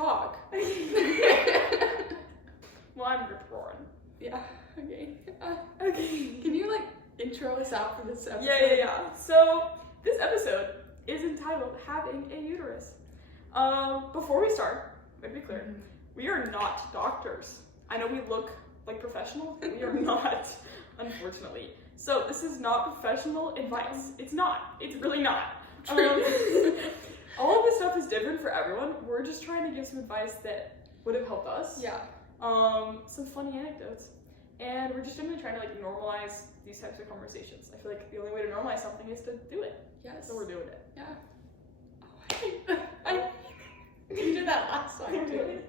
talk. Well, I'm Rip Roaring. Yeah, okay. Okay. Can you, like, intro us out for this episode? Yeah. So, this episode is entitled Having a Uterus. Before we start, let me be clear, we are not doctors. I know we look like professionals, but we are not, unfortunately. So, this is not professional advice. It's not. It's really not. All of this stuff is different for everyone. We're just trying to give some advice that would have helped us. Yeah. Some funny anecdotes. And we're just generally trying to like normalize these types of conversations. I feel like the only way to normalize something is to do it. Yes. So we're doing it. Yeah. You did that last time too.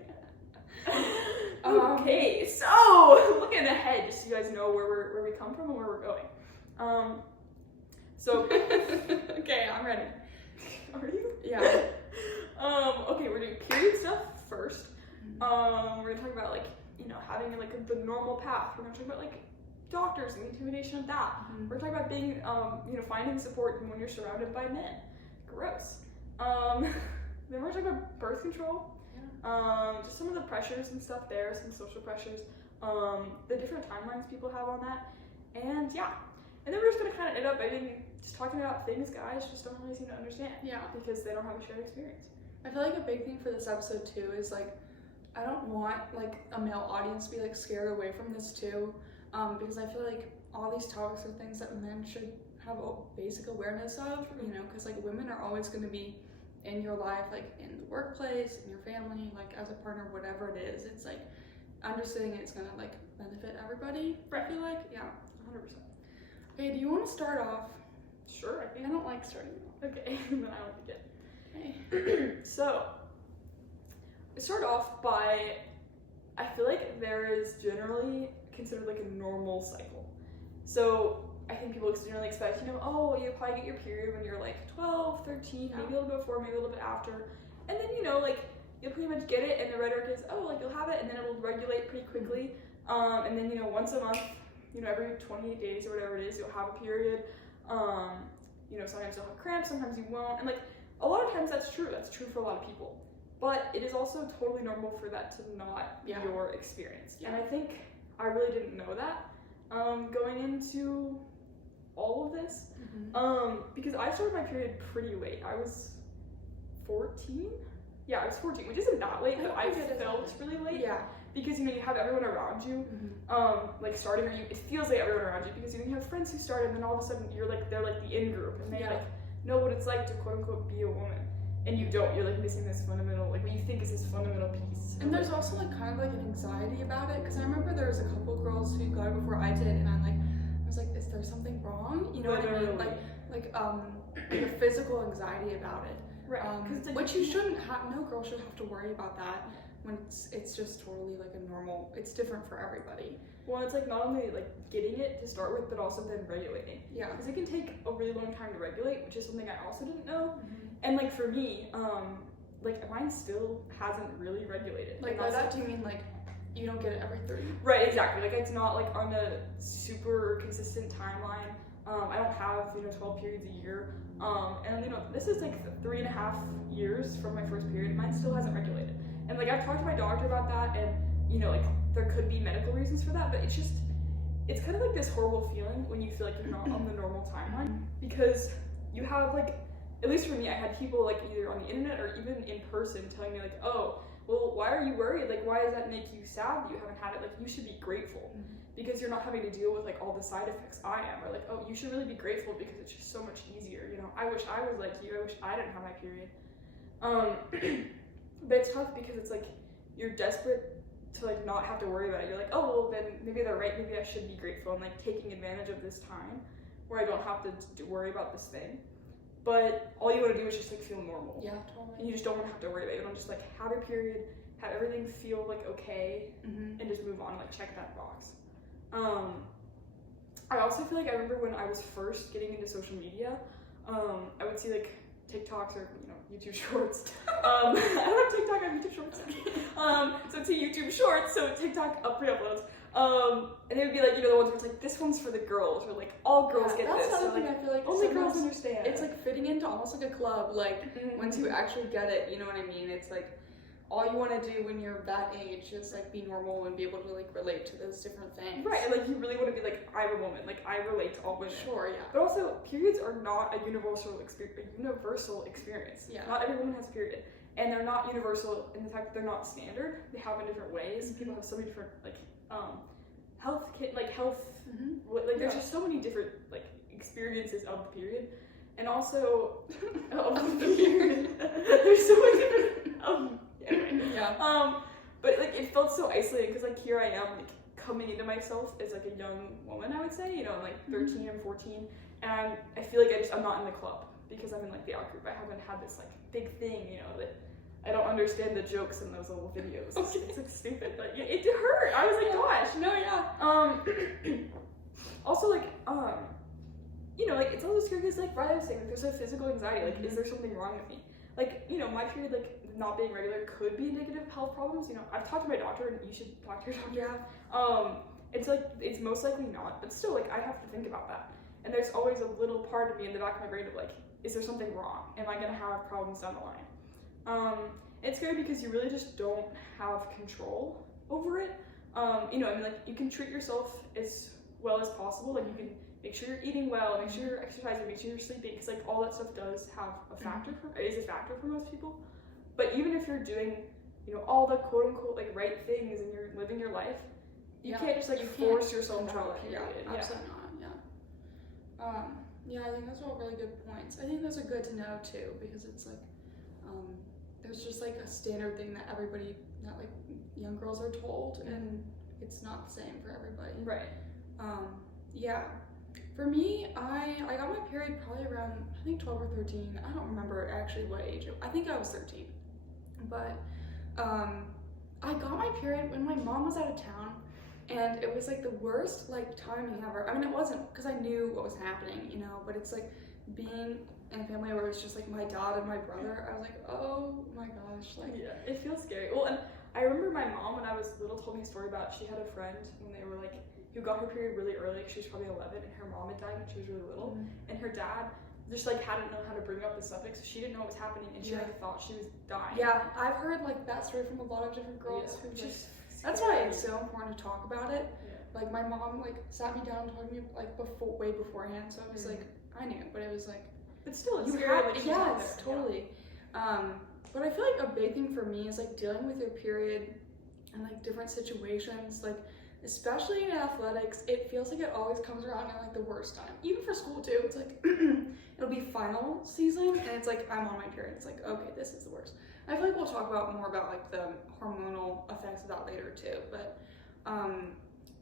Okay, so looking ahead, just so you guys know where we come from and where we're going. So Okay, I'm ready. Are you? Yeah. Okay, we're doing period stuff first. We're gonna talk about like, you know, having like the normal path. We're gonna talk about like doctors and the intimidation of that. We're gonna talk about being, you know, finding support when you're surrounded by men. Gross. Then we're gonna talk about birth control. Yeah. Just some of the pressures and stuff there, some social pressures. The different timelines people have on that, and yeah. And then we're just gonna kind of end up by just talking about things guys just don't really seem to understand. Yeah. Because they don't have a shared experience. I feel like a big thing for this episode too is like, I don't want like a male audience to be like scared away from this too, because I feel like all these topics are things that men should have a basic awareness of, you know, because like women are always going to be in your life, like in the workplace, in your family, like as a partner, whatever it is. It's like understanding it's going to like benefit everybody. Right. I feel like, yeah, 100%. Okay, do you want to start off? Sure, I I don't like starting off. Okay, then I will begin. Okay. So, we start off by, I feel like there is generally considered like a normal cycle. So, I think people generally expect, you know, oh, you probably get your period when you're like 12, 13, maybe a little bit before, maybe a little bit after. And then, you know, like, you'll pretty much get it, and the rhetoric is, oh, like, you'll have it, and then it'll regulate pretty quickly. And then, you know, once a month, you know, every 28 days or whatever it is, you'll have a period. You know, sometimes you'll have cramps, sometimes you won't. And, like, a lot of times that's true. That's true for a lot of people. But it is also totally normal for that to not be your experience. Yeah. And I think I really didn't know that going into all of this. Because I started my period pretty late. I was 14? Yeah, I was 14, which isn't that late, but I felt really late. Yeah. Because, you know, you have everyone around you, like starting, or it feels like everyone around you, because you know, you have friends who started, and then all of a sudden you're like, they're like the in-group, and they like know what it's like to quote-unquote be a woman. And you don't, you're like missing this fundamental, like what you think is this fundamental piece. And there's also like kind of like an anxiety about it, because I remember there was a couple girls who got it before I did, and I was like, is there something wrong? You know what I mean? Like a physical anxiety about it. Right. Like, which you shouldn't have. No girl should have to worry about that when it's just totally like a normal. It's different for everybody. Well, it's like not only like getting it to start with, but also then regulating. Yeah. Because it can take a really long time to regulate, which is something I also didn't know. And like for me, like mine still hasn't really regulated. Like by that, do you mean like you don't get it every 3? Right, exactly. Like it's not like on a super consistent timeline. I don't have, you know, 12 periods a year. And you know, this is like 3.5 years from my first period. Mine still hasn't regulated. And like I've talked to my doctor about that, and you know, like there could be medical reasons for that, but it's kind of like this horrible feeling when you feel like you're not on the normal timeline, because you have like, at least for me, I had people like either on the internet or even in person telling me like, oh, well, why are you worried? Like, why does that make you sad that you haven't had it? Like, you should be grateful because you're not having to deal with like all the side effects I am. Or like, oh, you should really be grateful because it's just so much easier. You know, I wish I was like you. I wish I didn't have my period. But it's tough because it's like you're desperate to like not have to worry about it. You're like, oh, well, then maybe they're right. Maybe I should be grateful and like taking advantage of this time where I don't have to worry about this thing. But all you want to do is just like feel normal. Yeah, totally. And you just don't want to have to worry about it. You want to just like have your period, have everything feel like okay, and just move on, like check that box. I also feel like I remember when I was first getting into social media, I would see like TikToks or, you know, YouTube Shorts. I don't have TikTok, I have YouTube Shorts. So I'd see YouTube Shorts, so TikTok re-uploads. And they would be like, you know, the ones where it's like, this one's for the girls, or like, all girls get this. That's the other thing like, I feel like only girls understand. It's like fitting into almost like a club, like once you actually get it, you know what I mean? It's like, all you want to do when you're that age is like be normal and be able to like relate to those different things. Right, and like you really want to be like, I'm a woman, like I relate to all women. Sure, yeah. But also, periods are not a universal experience. Yeah. Not every woman has a period, and they're not universal in the fact that they're not standard. They happen different ways. Mm-hmm. People have so many different like health. Mm-hmm. Like there's just so many different like experiences of the period, and also of the period. There's so many different. Anyway. Yeah. But like it felt so isolating because like here I am like coming into myself as like a young woman, I would say, you know, I'm like 13 and 14, and I feel like I'm not in the club because I'm in like the out group. I haven't had this like big thing, you know, that I don't understand the jokes in those little videos. Okay. It's like stupid, but yeah, it did hurt. I was like, gosh. No, yeah. Also like you know, like it's also scary because like Riley was saying, like there's a physical anxiety. Like, is there something wrong with me? Like, you know, my period like not being regular could be indicative of health problems. You know, I've talked to my doctor, and you should talk to your doctor. Yeah. It's like it's most likely not, but still, like I have to think about that. And there's always a little part of me in the back of my brain of like, is there something wrong? Am I gonna have problems down the line? It's scary because you really just don't have control over it. You know, I mean, like you can treat yourself as well as possible. Like you can make sure you're eating well, make sure you're exercising, make sure you're sleeping, because like all that stuff does have a factor is a factor for most people. But even if you're doing, you know, all the quote unquote like right things and you're living your life, you can't just like force yourself to have a period. Yeah, absolutely not. Yeah. Yeah, I think those are all really good points. I think those are good to know too, because it's like there's just like a standard thing that everybody, that like young girls are told, and it's not the same for everybody. Right. Yeah. For me, I got my period probably around, I think 12 or 13. I don't remember actually what age. I think I was 13. But I got my period when my mom was out of town, and it was like the worst like timing ever. I mean, it wasn't because I knew what was happening, you know, but it's like being in a family where it's just like my dad and my brother. I was like, oh my gosh, like yeah, it feels scary. Well, and I remember my mom when I was little told me a story about she had a friend when they were like who got her period really early. She was probably 11, and her mom had died when she was really little, and her dad just like hadn't known how to bring up the subject, so she didn't know what was happening, and she like thought she was dying. Yeah, I've heard like that story from a lot of different girls who just. That's why it's so important to talk about it. Yeah. Like my mom like sat me down and told me like way beforehand, so I was like, I knew, but it was like. But still, it's you scary. have, yes, totally. But I feel like a big thing for me is like dealing with your period and like different situations, like especially in athletics, it feels like it always comes around at like the worst time. Even for school too, it's like it'll be final season and it's like I'm on my period. It's like, okay, this is the worst. I feel like we'll talk about more about like the hormonal effects of that later too, but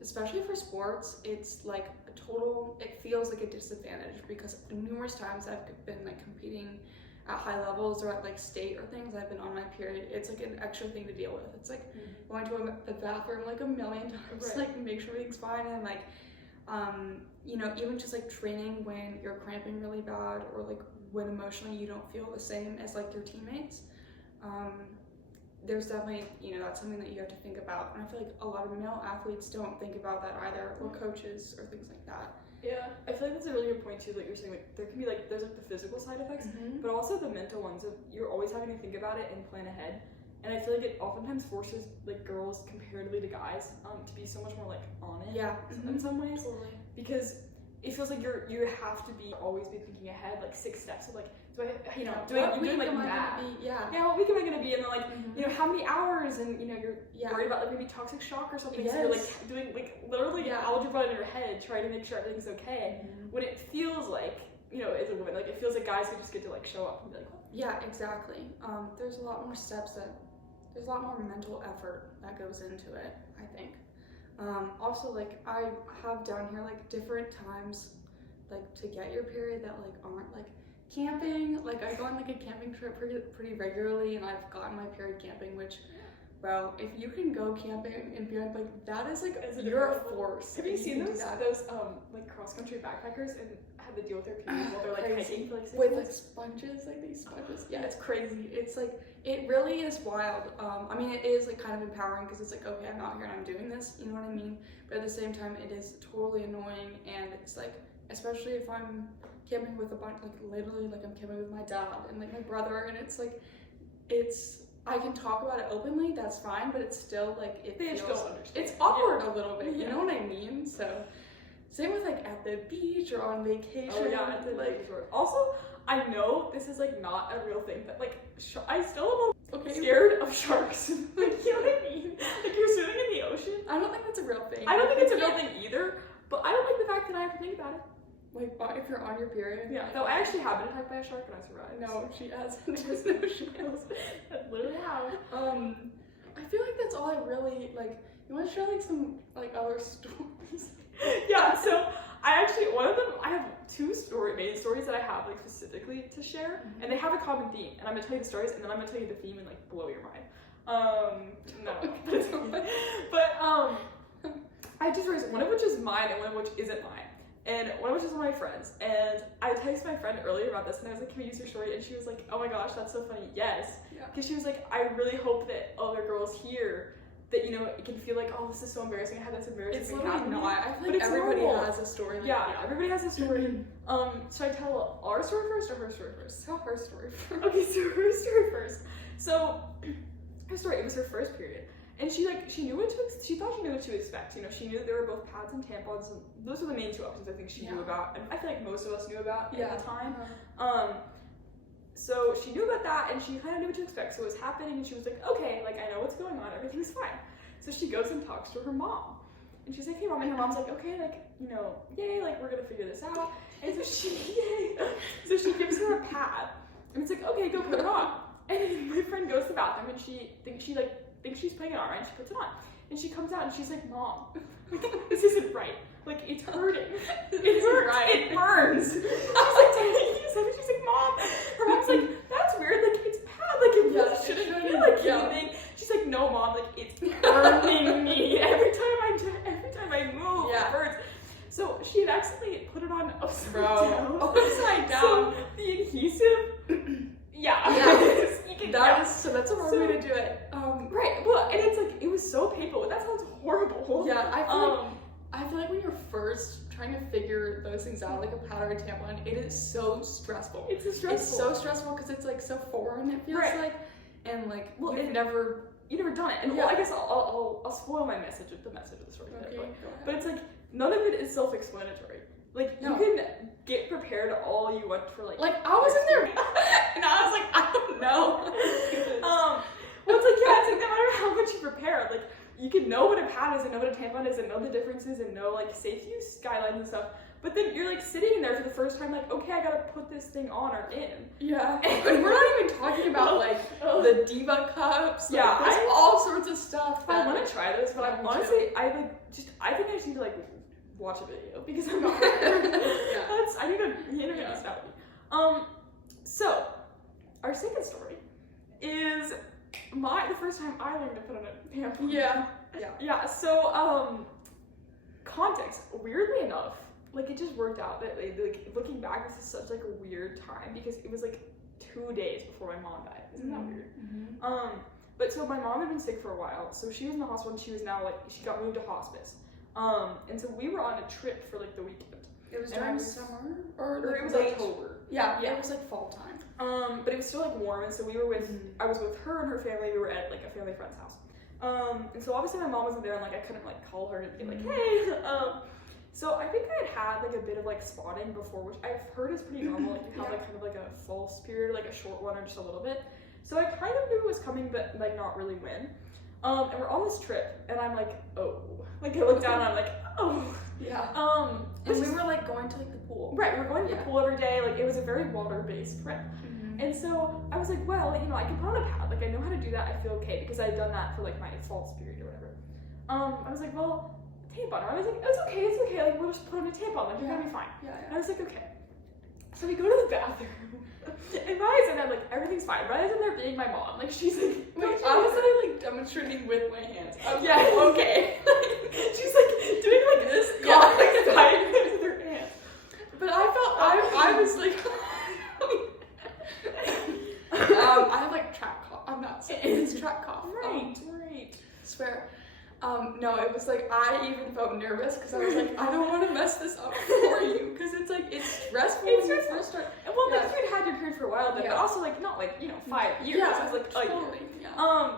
especially for sports, it's like it feels like a disadvantage because numerous times I've been like competing at high levels or at like state or things, I've been on my period. It's like an extra thing to deal with. It's like going to the bathroom like a million times, like make sure everything's fine, and like you know, even just like training when you're cramping really bad or like when emotionally you don't feel the same as like your teammates. There's definitely, you know, that's something that you have to think about, and I feel like a lot of male athletes don't think about that either, or coaches or things like that. Yeah, I feel like that's a really good point too, like you're saying, like there can be like, there's like the physical side effects, but also the mental ones of you're always having to think about it and plan ahead, and I feel like it oftentimes forces like girls comparatively to guys to be so much more like on it in some ways, because it feels like you have to always be thinking ahead, like 6 steps of like, do I, you know, what week like am I math. gonna be? Yeah, what week am I gonna be? And then like, you know, how many hours, and you know, you're worried about like maybe toxic shock or something. So you're like doing like literally algebra in your head, trying to make sure everything's okay. When it feels like, you know, as a woman, like it feels like guys who just get to like show up and be like, what? Yeah, exactly. There's a lot more steps there's a lot more mental effort that goes into it, I think. Also, like I have down here like different times like to get your period that like aren't like camping. Like I go on like a camping trip pretty regularly, and I've gotten my period camping, which, bro, if you can go camping and be like, that is like, you're a force. Have you seen those like cross country backpackers and had to deal with their periods while they're like hiking for like 6 with months? like sponges, like these sponges? Yeah, it's crazy. It's like, it really is wild. I mean, it is like kind of empowering because it's like, okay, I'm out here and I'm doing this, you know what I mean? But at the same time, it is totally annoying, and it's like, especially if I'm camping with a bunch, like literally like I'm camping with my dad and like my brother, and it's like, I can talk about it openly, that's fine, but it's still like They just don't understand. it's awkward a little bit, you Yeah. know what I mean? So same with like at the beach or on vacation. Oh yeah, at the like resort. Also, I know this is like not a real thing, but like I still am okay. scared of sharks. Like, you know what I mean? Like you're swimming in the ocean. I don't think that's a real thing. I don't think it's a real thing either, but I don't like the fact that I have to think about it. Like if you're on your period. Yeah. Though I actually have been attacked by a shark and I survived. No, she hasn't. There's no chance. I literally have. I feel like that's all I really like. You want to share like some like other stories? Yeah. So I actually I have two main stories that I have like specifically to share, and they have a common theme. And I'm gonna tell you the stories, and then I'm gonna tell you the theme and like blow your mind. No, but I have two stories. One of which is mine, and one of which isn't mine. And one of which is one of my friends. And I texted my friend earlier about this, and I was like, "Can we use your story?" And she was like, "Oh my gosh, that's so funny." Yes, because she was like, "I really hope that other girls hear that, you know, it can feel like, oh, this is so embarrassing. I had this embarrassing It's thing literally happen." not. I feel But like it's everybody normal. has a story. Yeah, everybody has a story. Should I tell our story first or her story first? Tell her story first. Okay, so her story first. So her story, it was her first period. And she thought she knew what to expect. You know, she knew that there were both pads and tampons. And those were the main two options I think she knew about. And I feel like most of us knew about at the time. So she knew about that and she kind of knew what to expect. So it was happening and she was like, okay, like I know what's going on. Everything's fine. So she goes and talks to her mom. And she's like, hey mom. And her mom's like, okay, like, you know, yay, like we're going to figure this out. And so she gives her a pad. And it's like, okay, go put it on. And then my friend goes to the bathroom and she thinks she's putting it on, right? And she puts it on. And she comes out and she's like, Mom, this isn't right. Like, it's hurting. It hurts. Right. It burns. She's like, she's like, Mom. Her mom's like, that's weird. Like, it's bad. Like, it really shouldn't feel like anything. She's like, no, Mom. Like, it's burning me. Every time I move, it hurts. So she had accidentally put it on upside down. Upside down. So the adhesive. So that's a wrong way to do it. Right. Well, and it's like it was so painful. That sounds horrible. Yeah, I feel like when you're first trying to figure those things out, like a pad or a tampon, it is so stressful. It's so stressful because it's like so foreign. It feels like, and like you've never done it. And well, I guess I'll spoil the message of the story. Okay, but it's like none of it is self-explanatory. Like you can get prepared all you want for like I was in there and I was like, I don't know. Well, it's like no matter how much you prepare, like you can know what a pad is and know what a tampon is and know the differences and know like safe use guidelines and stuff. But then you're like sitting in there for the first time, like, okay, I gotta put this thing on or in. Yeah. And we're not even talking about like the diva cups. Like, there's all sorts of stuff. I want to try this, but I honestly, I think I just need to like watch a video because I'm not. I need the internet needs to help me. So our second story is the first time I learned to put on a tampon. Yeah. So context. Weirdly enough, like it just worked out that like looking back, this is such like a weird time because it was like 2 days before my mom died. Isn't that weird? But so my mom had been sick for a while, so she was in the hospital and she was now she got moved to hospice. And so we were on a trip for like the weekend. It was during summer or it was October. Yeah, it was like fall time. But it was still like warm, and so we were with I was with her and her family. We were at like a family friend's house. And so obviously my mom wasn't there, and like I couldn't like call her and be like, hey. So I think I had like a bit of like spotting before, which I've heard is pretty normal. Like you have like kind of like a false period, like a short one or just a little bit. So I kind of knew it was coming, but like not really when. And we're on this trip, and I'm like, oh. Like I look down and I'm like, oh. Yeah. And we were like going to like the pool. Right, we were going to the pool every day. Like it was a very water-based trip. And so I was like, well, you know, I can put on a pad. Like I know how to do that. I feel okay because I had done that for like my false period or whatever. I was like, well, tampon. I was like, it's okay. Like we'll just put on a tampon. Like you're gonna be fine. And I was like, okay. So we go to the bathroom, and Riley's in there, like, everything's fine. Riley's in there being my mom. Like, she's like, wait, I was like demonstrating with my hands. Okay. She's like doing like this, with her hands. But I was like, I have like track cough. I'm not saying it's track cough. Right. Swear. No, it was like I even felt nervous because I was like, I don't want to mess this up for you because it's like, it's stressful when you first start. And well, like, you'd had your period for a while then, but also, like, not like, 5 years. Yeah, It was like a totally. year. Yeah.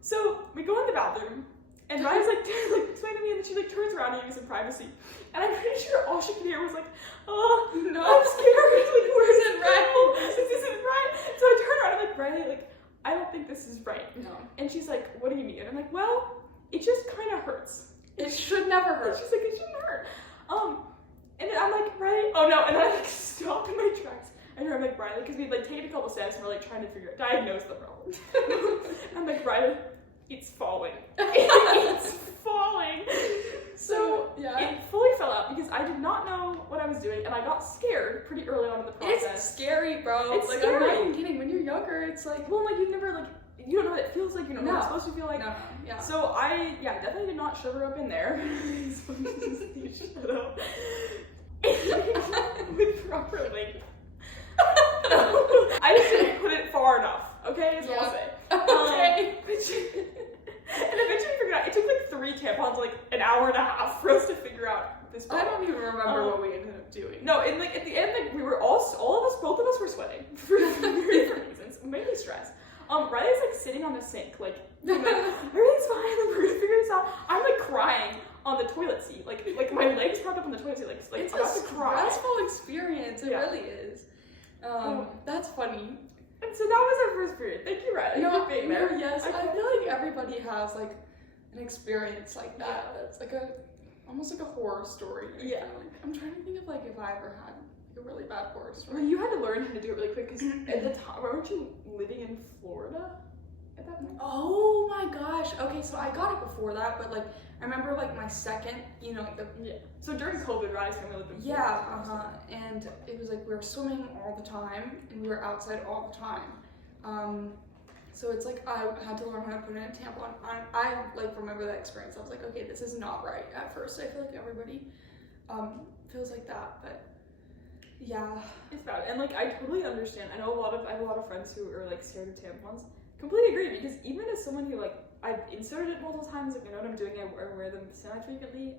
So we go in the bathroom, and Riley's like explaining to me, and then she like turns around to give me some privacy. And I'm pretty sure all she could hear was like, oh, No. I'm scared. Like, This isn't right. This isn't right. So I turn around, I'm like, Riley, like, I don't think this is right. No. And she's like, what do you mean? And I'm like, well, it just kind of hurts. It should never And hurt. she's like, it shouldn't hurt. And then I'm like, Riley, oh no, and then I like stop in my tracks. And I'm like, Riley, because we'd like taken a couple steps and we're like trying to diagnose the problem. I'm like, Riley, it's falling. It's falling. So yeah. it fully fell out because I did not know what I was doing, and I got scared pretty early on in the process. It's scary, bro. It's like, scary. I'm not even kidding. When you're younger, it's like, Well, like, you never, like, you don't know what it feels like, you don't know what it's supposed to feel like. no, yeah. So I definitely did not shove her up in there. Shut up. With proper length. I just didn't put it far enough, okay, is what I'll say. Okay. And eventually we figured out, it took like 3 tampons, like an hour and a half for us to figure out this I problem. don't even remember what we ended up doing. No, and like at the end, like we were both of us were sweating for very different reasons, mainly stress. Riley's like sitting on the sink, like, everything's fine, like we're gonna figure this out. I'm like crying on the toilet seat, like my legs propped up on the toilet seat, like It's about a to cry. stressful experience. It really is. That's funny. And so that was our first period. Thank you, Riley, for being there. Yes, I feel like everybody has like an experience like that. That's like almost like a horror story. I feel like. I'm trying to think of like if I ever had like, a really bad horror story. Well, you had to learn how to do it really quick because at the time, weren't you living in Florida at that point? Oh my gosh. Okay, so I got it before that, but like I remember like my second, like the So during COVID, Riley's family lived in Florida. and it was like we were swimming all the time and we were outside all the time. So it's like I had to learn how to put in a tampon. I like remember that experience. I was like, okay, this is not right at first. I feel like everybody feels like that, but yeah, it's bad. And like I totally understand. I have a lot of friends who are like scared of tampons. Completely agree, because even as someone who like I've inserted it multiple times, like I know what I'm doing, I wear them semi-frequently.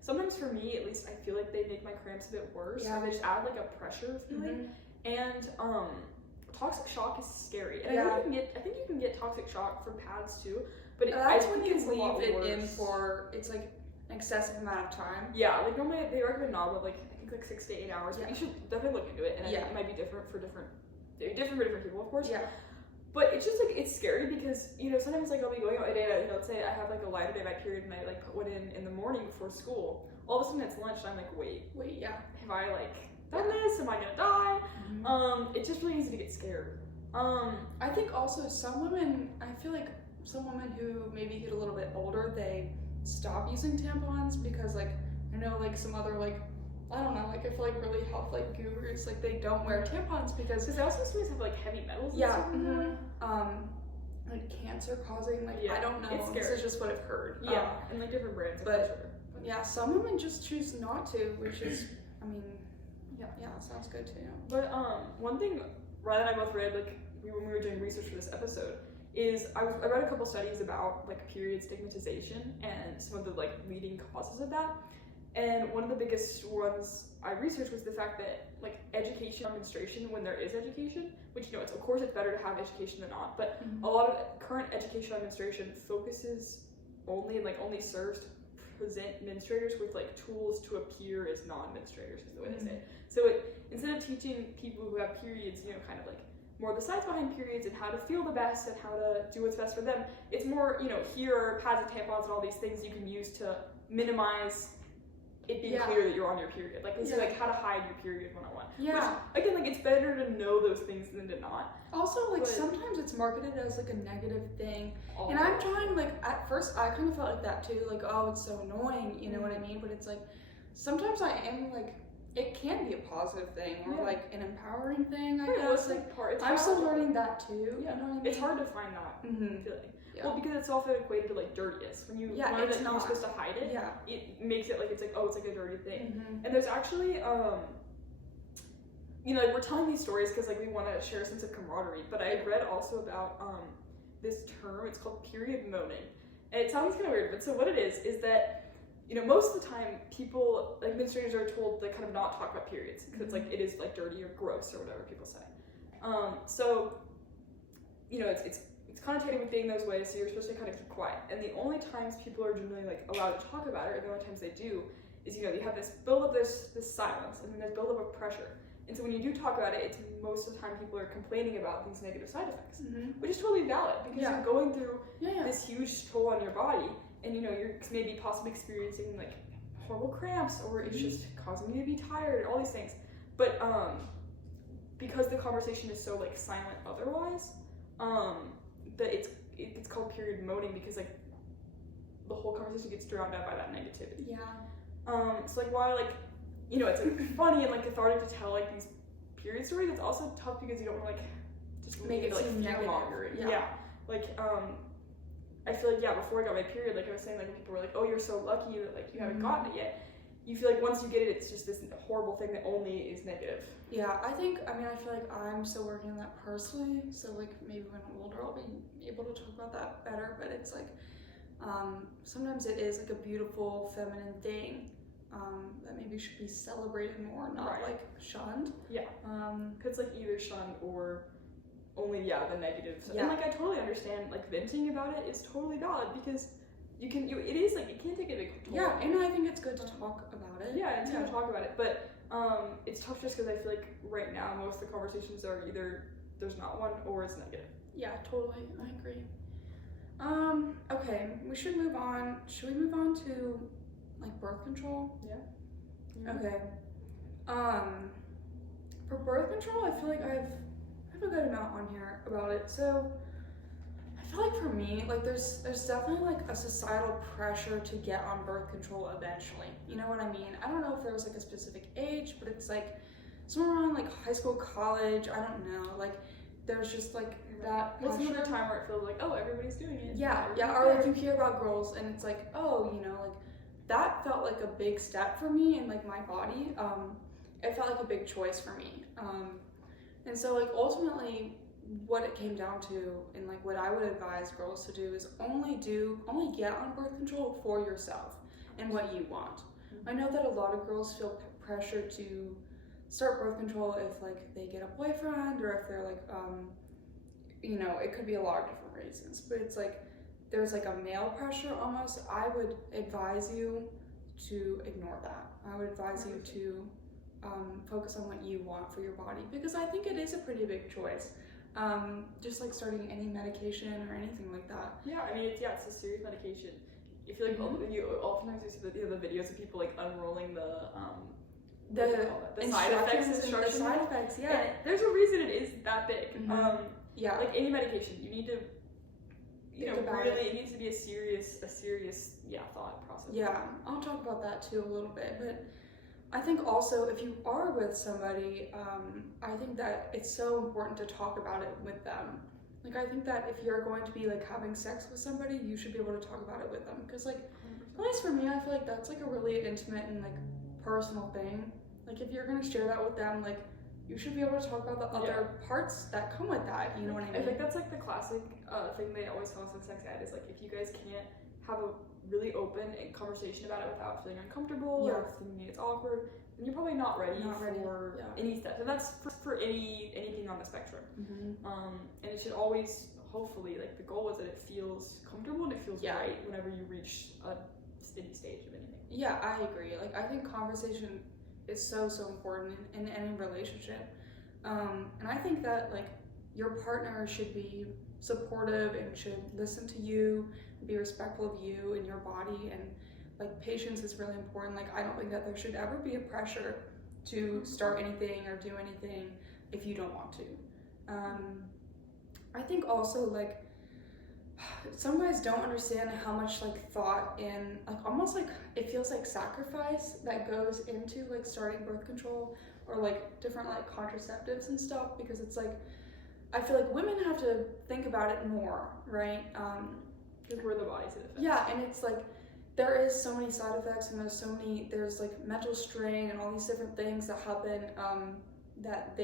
Sometimes for me, at least, I feel like they make my cramps a bit worse. Yeah. And they just add like a pressure feeling. And toxic shock is scary. And I think you can get toxic shock from pads too. But that's I when think you it's a lot leave it worse. in for it's like an excessive amount of time. Yeah, like normally they recommend knob of like I think like 6 to 8 hours. But you should definitely look into it. And I think it might be different for different people, of course. Yeah. But it's just like, it's scary because, sometimes like I'll be going out a day, let's say I have like a lighter day by period and I like put one in the morning before school. All of a sudden it's lunch and I'm like, wait, have I like done this? Am I gonna die? It's just really easy to get scared. I think also some women, I feel like some women who maybe get a little bit older, they stop using tampons because like, I know like some other like, I don't know, like I feel like really health like gurus, like they don't wear tampons because they also sometimes have like heavy metals. like cancer causing, like I don't know. It's scary. This is just what I've heard. And like different brands. But yeah, some women just choose not to, which is, I mean, yeah, sounds good too. But one thing Riley and I both read, like when we were doing research for this episode, is I read a couple studies about like period stigmatization and some of the like leading causes of that. And one of the biggest ones I researched was the fact that like education on menstruation, when there is education, which it's of course it's better to have education than not, but a lot of current education on menstruation focuses only serves to present menstruators with like tools to appear as non-menstruators, is the way they say it. So instead of teaching people who have periods, kind of like more the science behind periods and how to feel the best and how to do what's best for them, it's more, here are pads and tampons and all these things you can use to minimize it being clear that you're on your period. Like, it's like how to hide your period 101. Yeah. Which, again, like, it's better to know those things than to not. Also, like, sometimes it's marketed as, like, a negative thing. And I'm trying, like, at first, I kind of felt like that, too. Like, oh, it's so annoying, you know what I mean? But it's, like, sometimes I am, like, it can be a positive thing or, like, an empowering thing, I guess. Like, I'm still learning that, too. Yeah. You know what I mean? It's hard to find that feeling. Yeah. Well, because it's often equated to like dirtiest. When you learn that you're supposed to hide it, it makes it like it's like, oh, it's like a dirty thing. And there's actually, like we're telling these stories because like we want to share a sense of camaraderie. But I read also about this term. It's called period moaning, And it sounds kind of weird, but so what it is that, most of the time people, like menstruators are told to kind of not talk about periods because it's like, it is like dirty or gross or whatever people say. So, it's connotated with being those ways, so you're supposed to kind of keep quiet. And the only times people are generally like allowed to talk about it, or the only times they do, is you have this build up, this silence, and then there's build up of pressure. And so when you do talk about it, it's most of the time people are complaining about these negative side effects, which is totally valid because you're going through this huge toll on your body, and you're maybe possibly experiencing like horrible cramps, or it's just causing you to be tired, all these things. But because the conversation is so like silent otherwise, that it's called period moaning, because like the whole conversation gets drowned out by that negativity. So like while like it's like funny and like cathartic to tell like these period stories, it's also tough because you don't want to like just make it like seem negative. Like I feel like before I got my period, like I was saying, like when people were like, oh, you're so lucky that like you haven't gotten it yet, you feel like once you get it, it's just this horrible thing that only is negative. I feel like I'm still working on that personally, so like maybe when I'm older I'll be able to talk about that better, but it's like sometimes it is like a beautiful feminine thing that maybe should be celebrated more, not like shunned. Cause like either shunned or only the negative stuff. And like I totally understand like venting about it is totally valid, because it is like it can take a big toll. And I think it's good to talk about it. It's good to talk about it, but it's tough just because I feel like right now most of the conversations are either there's not one or it's negative. Totally, I agree. Okay, we should move on. Should we move on to like birth control? Okay. For birth control, I feel like I have a good amount on here about it. So I feel like for me, like there's definitely like a societal pressure to get on birth control eventually. You know what I mean? I don't know if there was like a specific age, but it's like somewhere around like high school, college, I don't know. Like there's just like that. What's another time where it feels like, oh, everybody's doing it? Or like you hear about girls and it's like, oh, like that felt like a big step for me and like my body. It felt like a big choice for me. And so like ultimately what it came down to, and like what I would advise girls to do, is only get on birth control for yourself and what you want. I know that a lot of girls feel pressure to start birth control if like they get a boyfriend, or if they're like it could be a lot of different reasons, but it's like there's like a male pressure almost. I would advise you to ignore that. I would advise you to focus on what you want for your body, because I think it is a pretty big choice. Just like starting any medication or anything like that. It's a serious medication. I feel like oftentimes you see the videos of people like unrolling the side effects instructions. And there's a reason it is that big. Like any medication, you need to it needs to be a serious thought process. I'll talk about that too a little bit, but I think also if you are with somebody, I think that it's so important to talk about it with them. Like I think that if you're going to be like having sex with somebody, you should be able to talk about it with them, because like at least for me, I feel like that's like a really intimate and like personal thing. Like if you're gonna share that with them, like you should be able to talk about the other parts that come with that. You know what I mean? I think that's like the classic thing they always tell us in sex ed is like, if you guys can't have a really open conversation about it without feeling uncomfortable or thinking it's awkward, then you're probably not ready for any step. And that's for anything on the spectrum. And it should always, hopefully, like the goal is that it feels comfortable and it feels right whenever you reach a steady stage of anything. I agree. Like I think conversation is so important in any relationship. And I think that like your partner should be supportive and should listen to you, be respectful of you and your body, and like patience is really important. Like I don't think that there should ever be a pressure to start anything or do anything if you don't want to. I think also like some guys don't understand how much like thought and like almost like it feels like sacrifice that goes into like starting birth control or like different like contraceptives and stuff, because it's like I feel like women have to think about it more, right? Because we're the bodies that affect. And it's like there is so many side effects, and there's like mental strain and all these different things that happen that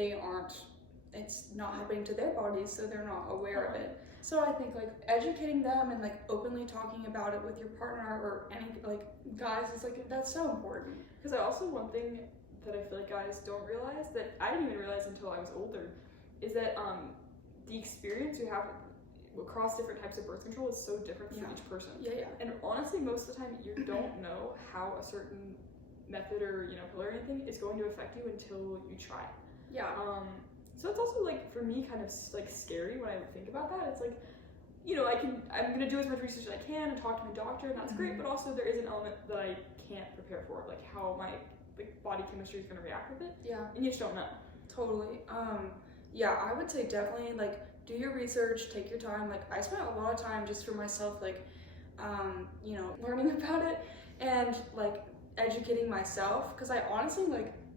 it's not happening to their bodies, so they're not aware of it. So I think like educating them and like openly talking about it with your partner or any like guys is like that's so important. Because also one thing that I feel like guys don't realize that I didn't even realize until I was older is that the experience you have across different types of birth control is so different for each person. Yeah. And honestly, most of the time you don't know how a certain method or pill or anything is going to affect you until you try. Yeah. So it's also like for me kind of like scary when I think about that. It's like, I'm gonna do as much research as I can and talk to my doctor, and that's great. But also there is an element that I can't prepare for, like how my body chemistry is gonna react with it. Yeah. And you just don't know. Totally. Yeah, I would say definitely like do your research, take your time. Like I spent a lot of time just for myself, like, learning about it and like educating myself because I honestly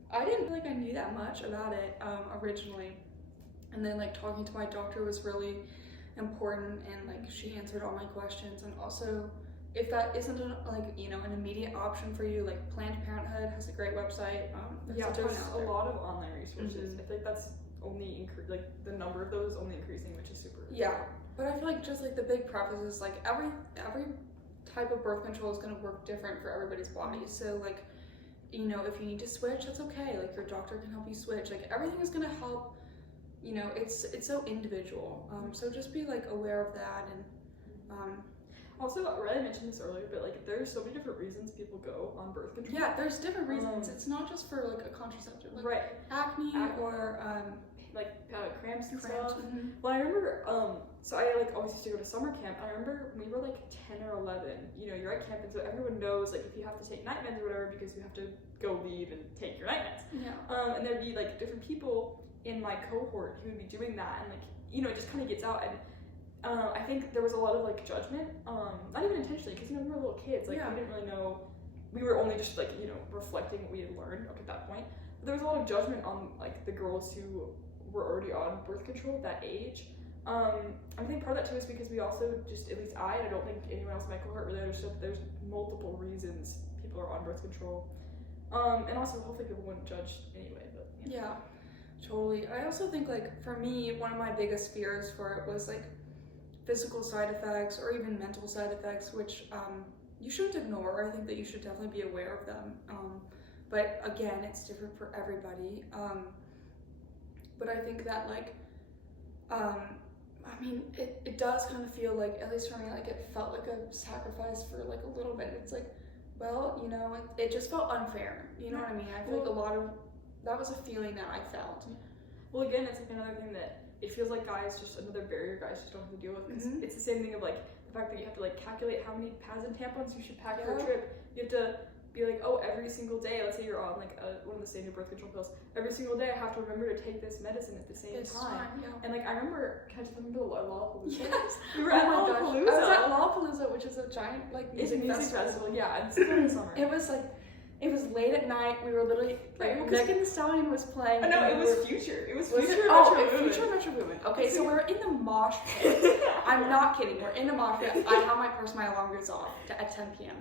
I didn't feel like I knew that much about it originally, and then like talking to my doctor was really important, and like she answered all my questions. And also if that isn't an immediate option for you, like Planned Parenthood has a great website. There's a lot of online resources. I think that's only the number of those is only increasing, which is super but I feel like just like the big preface is like every type of birth control is going to work different for everybody's body. So like if you need to switch, that's okay. Like your doctor can help you switch. Like everything is going to help. It's so individual. So just be like aware of that. And also, I mentioned this earlier, but like there's so many different reasons people go on birth control. Yeah, there's different reasons. It's not just for like a contraceptive, like right? Acne or cramps and cramps. stuff. Well, I remember, so I always used to go to summer camp. I remember when we were 10 or 11. You're at camp, and so everyone knows if you have to take night meds or whatever because you have to go leave and take your night meds. Yeah. And there'd be different people in my cohort who would be doing that, and it just kind of gets out. And I think there was a lot of judgment, not even intentionally, because we were little kids. We didn't really know. We were only just reflecting what we had learned up at that point. But there was a lot of judgment on the girls who were already on birth control at that age. I think part of that too is because we also just, at least and I don't think anyone else in my cohort really understood that there's multiple reasons people are on birth control. And also hopefully people wouldn't judge anyway. But yeah, totally. I also think for me, one of my biggest fears for it was physical side effects or even mental side effects, which you shouldn't ignore. I think that you should definitely be aware of them. But again, it's different for everybody. But I think that it does kind of feel at least for me, it felt like a sacrifice for a little bit. It's it just felt unfair. You know what I mean? I feel that was a feeling that I felt. Well, again, it's another thing that it feels like another barrier guys just don't have to deal with, because it's the same thing of the fact that you have to calculate how many pads and tampons you should pack for a trip. You have to be every single day, let's say you're on one of the standard birth control pills, every single day I have to remember to take this medicine at the same time. Yeah. And I remember, can I just remember Lollapalooza? Yes. We were at Lollapalooza. I was at Lollapalooza, which is a giant music festival. Yeah, it's in the summer. It was late at night. We were literally Megan Thee Stallion was playing. No, it was Future. It was Future. Future Metro Boomin. Okay, so we're in the mosh pit. I'm not kidding. We're in the mosh pit. I have my purse. My alarm goes off at 10 p.m.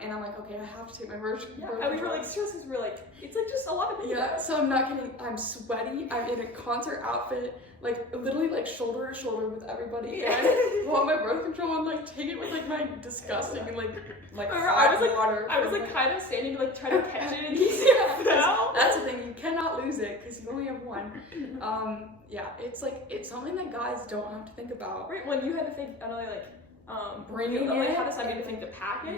And I'm okay, I have to take my birth control. And we were stressed because we were it's just a lot of things. Yeah, so I'm not kidding. I'm sweaty. I'm in a concert outfit, literally shoulder to shoulder with everybody. And I want my birth control and take it with my disgusting and water. I was kind of standing to try to catch it in case it fell. That's the thing. You cannot lose it because you only have one. It's something that guys don't have to think about. Right. When you had to think, bringing it, how does that mean to think to pack it?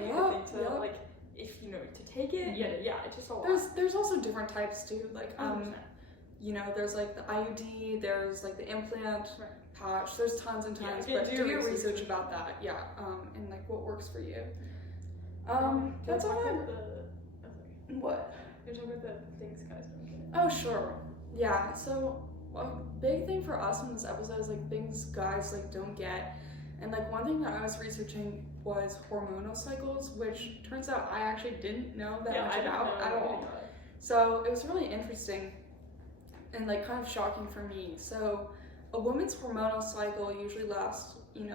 If to take it. It's just a lot. There's also different types too. There's the IUD. There's the implant patch. There's tons and tons. But do your research about that. Yeah. And what works for you. That's all. What? You're talking about the things guys don't get. Oh sure. Yeah. So a big thing for us in this episode is things guys don't get. And one thing that I was researching was hormonal cycles, which turns out I actually didn't know that much about at all. So it was really interesting and kind of shocking for me. So a woman's hormonal cycle usually lasts,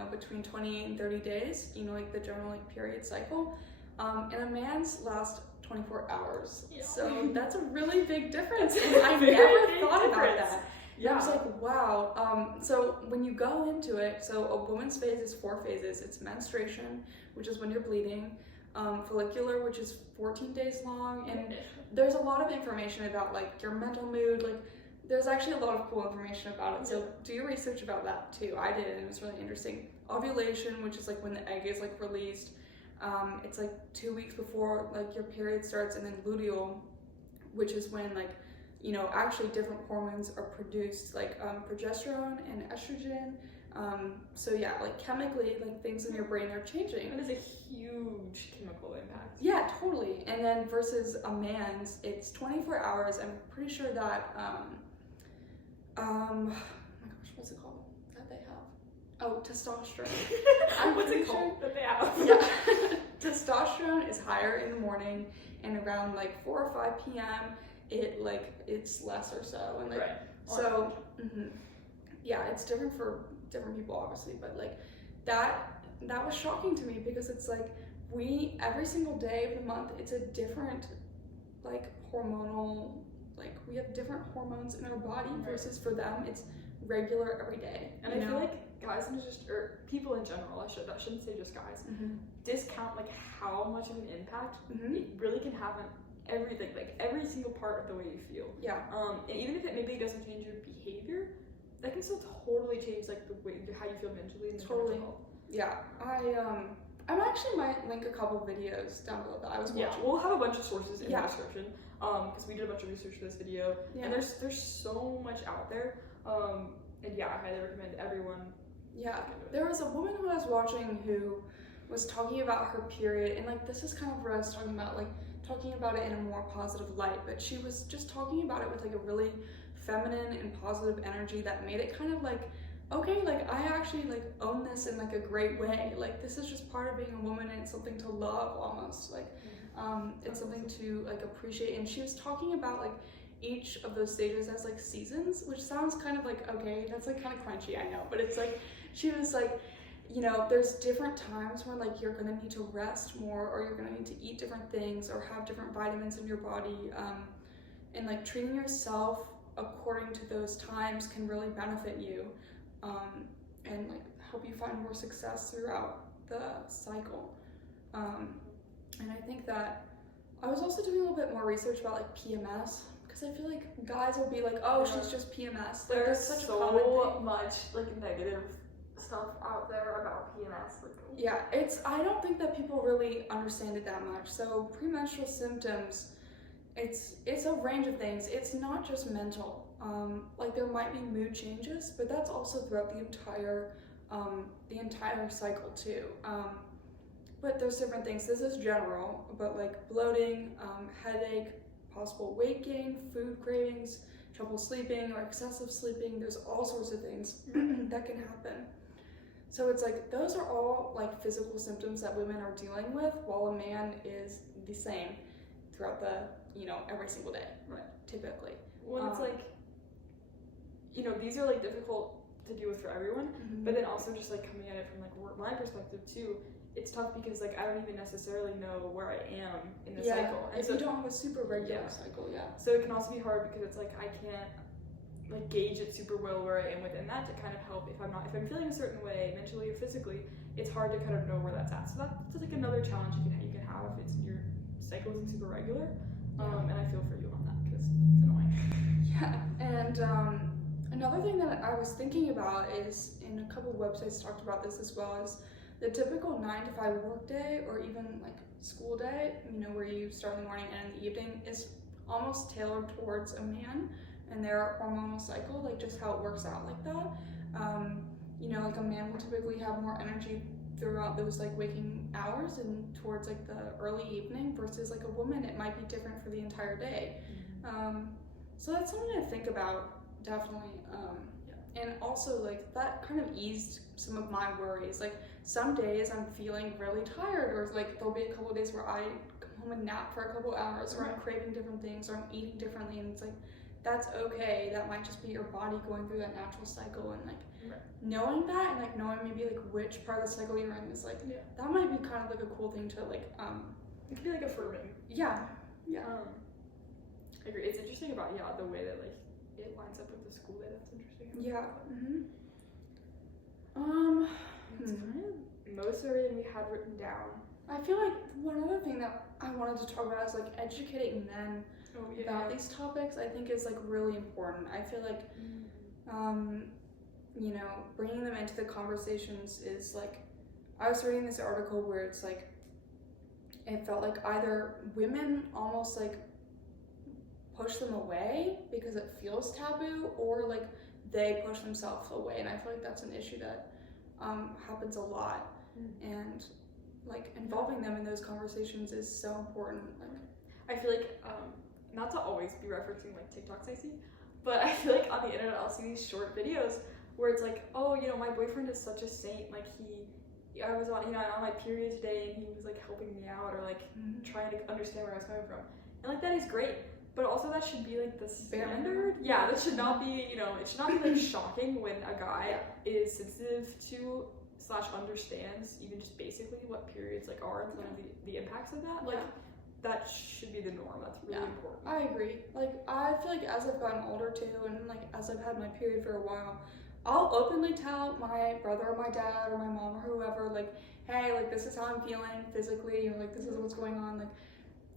between 28 and 30 days, the general period cycle. And a man's lasts 24 hours. Yeah. So that's a really big difference. And I never thought about that. And I was like, wow. So when you go into it, so a woman's phase is 4 phases. It's menstruation, which is when you're bleeding, follicular, which is 14 days long, and there's a lot of information about like your mental mood. Like there's actually a lot of cool information about it. So do your research about that too. I did, and it was really interesting. Ovulation, which is like when the egg is like released. It's like 2 weeks before like your period starts, and then luteal, which is when like, you know, actually different hormones are produced, like progesterone and estrogen. So yeah, like chemically, like things in your brain are changing. That is a huge chemical impact. Yeah, totally. And then versus a man's, it's 24 hours. I'm pretty sure that, oh my gosh, what's it called that they have? Oh, testosterone. What's it called that they have? Yeah. Testosterone is higher in the morning, and around like 4 or 5 p.m. it's less or so, and like so yeah, it's different for different people obviously, but like that was shocking to me, because it's like we every single day of the month, it's a different like hormonal, like we have different hormones in our body versus for them it's regular every day. And I feel like guys and just, or people in general, I shouldn't say just guys, discount like how much of an impact it really can have on everything, like every single part of the way you feel. Yeah. And even if it maybe doesn't change your behavior, that can still totally change like the way how you feel mentally and totally. mental health. Yeah. I actually might link a couple videos down below that I was watching. Yeah, we'll have a bunch of sources in the description. Because we did a bunch of research for this video, and there's so much out there. And yeah, I highly recommend everyone. Yeah, there was a woman who I was watching who was talking about her period, and like this is kind of what I was talking about, like talking about it in a more positive light, but she was just talking about it with like a really feminine and positive energy that made it kind of like, okay, like I actually like own this in like a great way, like this is just part of being a woman, and it's something to love almost, like it's something to like appreciate. And she was talking about like each of those stages as like seasons, which sounds kind of like, okay, that's like kind of crunchy, I know, but it's like, she was like, you know, there's different times when like you're gonna need to rest more, or you're gonna need to eat different things, or have different vitamins in your body, and like treating yourself according to those times can really benefit you, and like help you find more success throughout the cycle. And I think that I was also doing a little bit more research about like PMS, because I feel like guys will be like, oh, she's just PMS. Like, there's such so a common thing. much like negative stuff out there about PMS. Like, yeah, I don't think that people really understand it that much. So premenstrual symptoms, it's a range of things. It's not just mental. Like there might be mood changes, but that's also throughout the entire cycle too. But there's different things. This is general, but like bloating, headache, possible weight gain, food cravings, trouble sleeping or excessive sleeping. There's all sorts of things that can happen. So it's like those are all like physical symptoms that women are dealing with, while a man is the same throughout the, you know, every single day, typically. Well, it's like, you know, these are like difficult to deal with for everyone, but then also just like coming at it from like my perspective too, it's tough because like I don't even necessarily know where I am in the cycle. And if you don't have a super regular cycle, so it can also be hard because it's like I can't like gauge it super well where I am within that to kind of help if I'm feeling a certain way mentally or physically, it's hard to kind of know where that's at. So that's like another challenge you can have if your cycle isn't super regular. And I feel for you on that because it's annoying. Yeah, and another thing that I was thinking about is, and a couple websites talked about this as well, is the typical 9 to 5 work day, or even like school day, you know, where you start in the morning and in the evening, is almost tailored towards a man and their hormonal cycle, like just how it works out like that. You know, like a man will typically have more energy throughout those like waking hours and towards like the early evening, versus like a woman, it might be different for the entire day. So that's something to think about, definitely. And also like that kind of eased some of my worries. Like some days I'm feeling really tired, or like there'll be a couple of days where I come home and nap for a couple hours, or I'm craving different things, or I'm eating differently, and it's like, that's okay. That might just be your body going through that natural cycle, and like knowing that, and like knowing maybe like which part of the cycle you're in is like, that might be kind of like a cool thing to like, it could be like affirming. Yeah. I agree. It's interesting about the way that like it lines up with the school day. That's interesting. Yeah. That's kind of most of everything we had written down. I feel like one other thing that I wanted to talk about is like educating men about these topics. I think is like really important. I feel like, you know, bringing them into the conversations is like, I was reading this article where it's like, it felt like either women almost like push them away because it feels taboo, or like they push themselves away, and I feel like that's an issue that happens a lot, and like involving them in those conversations is so important. Like, I feel like not to always be referencing like TikToks I see, but I feel like on the internet I'll see these short videos where it's like, oh, you know, my boyfriend is such a saint, like I was on, you know, on my period today and he was like helping me out, or like trying to understand where I was coming from, and like that is great. But also that should be like the standard. Yeah, that should not be, you know, it should not be like shocking when a guy is sensitive to / understands even just basically what periods like are and kind of the impacts of that. Like that should be the norm. That's really important. I agree. Like I feel like as I've gotten older too, and like as I've had my period for a while, I'll openly tell my brother or my dad or my mom or whoever, like, hey, like this is how I'm feeling physically, or like this is what's going on, like,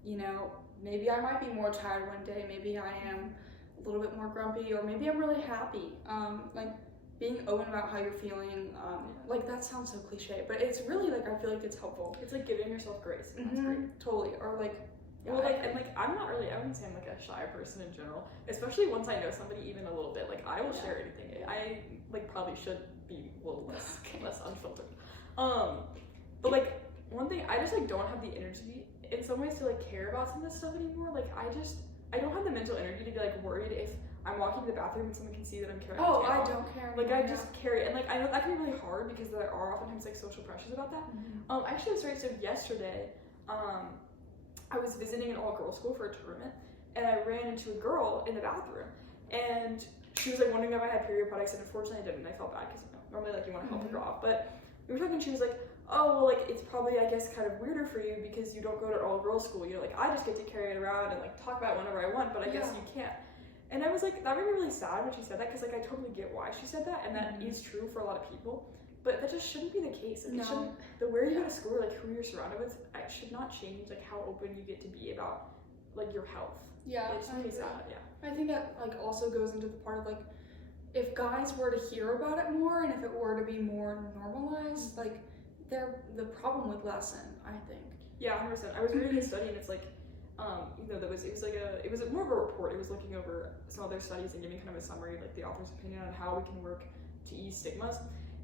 you know, maybe I might be more tired one day, maybe I am a little bit more grumpy, or maybe I'm really happy. Like being open about how you're feeling, like that sounds so cliche, but it's really like, I feel like it's helpful. It's like giving yourself grace. And that's great. Totally. Or like, well, like, and like I'm not really, I wouldn't say I'm like a shy person in general, especially once I know somebody even a little bit. Like I will share anything. I like probably should be a little less unfiltered. But like one thing, I just like don't have the energy in some ways to like care about some of this stuff anymore. Like I don't have the mental energy to be like worried if I'm walking to the bathroom and someone can see that I'm carrying a tampon. I don't care Like I just carry, and like I know that can be really hard because there are oftentimes like social pressures about that. Actually, so yesterday, I was visiting an all-girls school for a tournament, and I ran into a girl in the bathroom, and she was like wondering if I had period products, and unfortunately I didn't. I felt bad because normally like you want to help a girl off, but we were talking. She was like, oh well, like it's probably I guess kind of weirder for you because you don't go to all-girls school. You know, like I just get to carry it around and like talk about it whenever I want, but I guess you can't. And I was like, that made me really sad when she said that, because like I totally get why she said that, and that is true for a lot of people. But that just shouldn't be the case. Like, the where you go to school, like who you're surrounded with, it should not change like how open you get to be about like your health. Yeah, it's really sad. Yeah. I think that like also goes into the part of like, if guys were to hear about it more, and if it were to be more normalized, like the problem would lessen, I think. Yeah, 100%. I was reading a study, and it's like, you know, it was more of a report. It was looking over some other studies and giving kind of a summary, like the author's opinion on how we can work to ease stigmas.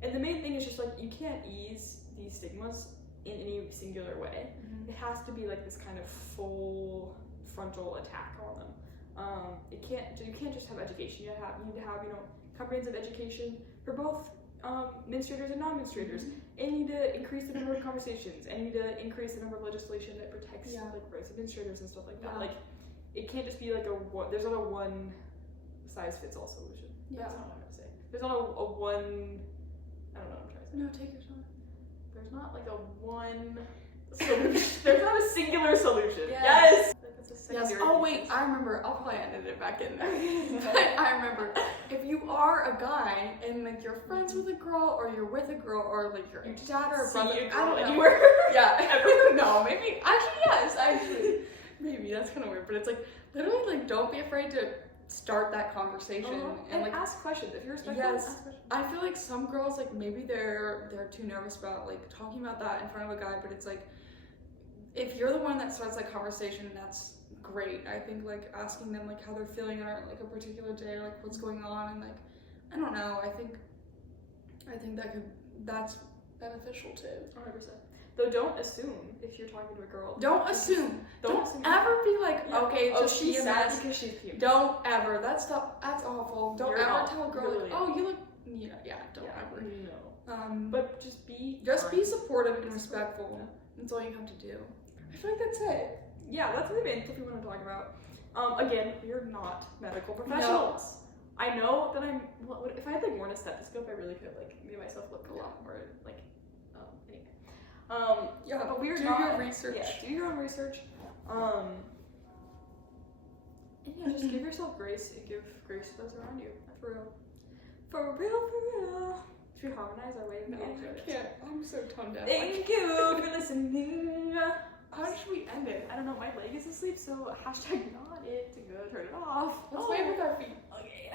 And the main thing is just like, you can't ease these stigmas in any singular way. It has to be like this kind of full frontal attack on them. You can't just have education. You need to have, you know, comprehensive education for both menstruators and non-menstruators, and you need to increase the number of conversations, and you need to increase the number of legislation that protects like rights of menstruators and stuff like that. Like it can't just be like there's not a one size fits all solution. That's not what I'm gonna say. There's not a one, I don't know what I'm trying to say. No, take your time. There's not like a one solution. There's not a singular solution. Yes. Yes. Oh wait, I remember. I'll probably edit it back in there. But I remember, if you are a guy and like you're friends with a girl, or you're with a girl, or like your dad or brother, I don't know. Anywhere. No, maybe. Actually, yes. Actually, maybe that's kind of weird. But it's like literally like, don't be afraid to start that conversation and like ask questions if you're respectful. Ask questions. I feel like some girls like maybe they're too nervous about like talking about that in front of a guy, but it's like, if you're the one that starts that conversation, that's great. I think like asking them like how they're feeling on like a particular day, or like what's going on, and like I don't know. I think that's beneficial too. 100%. Though don't assume if you're talking to a girl. Don't assume. Don't assume. ever be like, okay, it's just she's sad PMS. because she's PMS. Don't ever. That's awful. Don't ever tell a girl really like, oh, you look. Don't ever. No. But just be supportive and respectful. Yeah. That's all you have to do. I feel like that's it. Yeah, that's the main thing we want to talk about. Again, we are not medical professionals. No. I know that if I had like worn a stethoscope, I really could have like made myself look a lot more like, anyway. But we are not. Do your research. Yeah, do your own research. And yeah, just give yourself grace and give grace to those around you. For real. For real, for real. Should we harmonize our way of No, I can't. I'm so tone deaf. Thank you for listening. How should we end it? I don't know. My leg is asleep, so hashtag not it to go turn it off. Let's wave with our feet. Okay.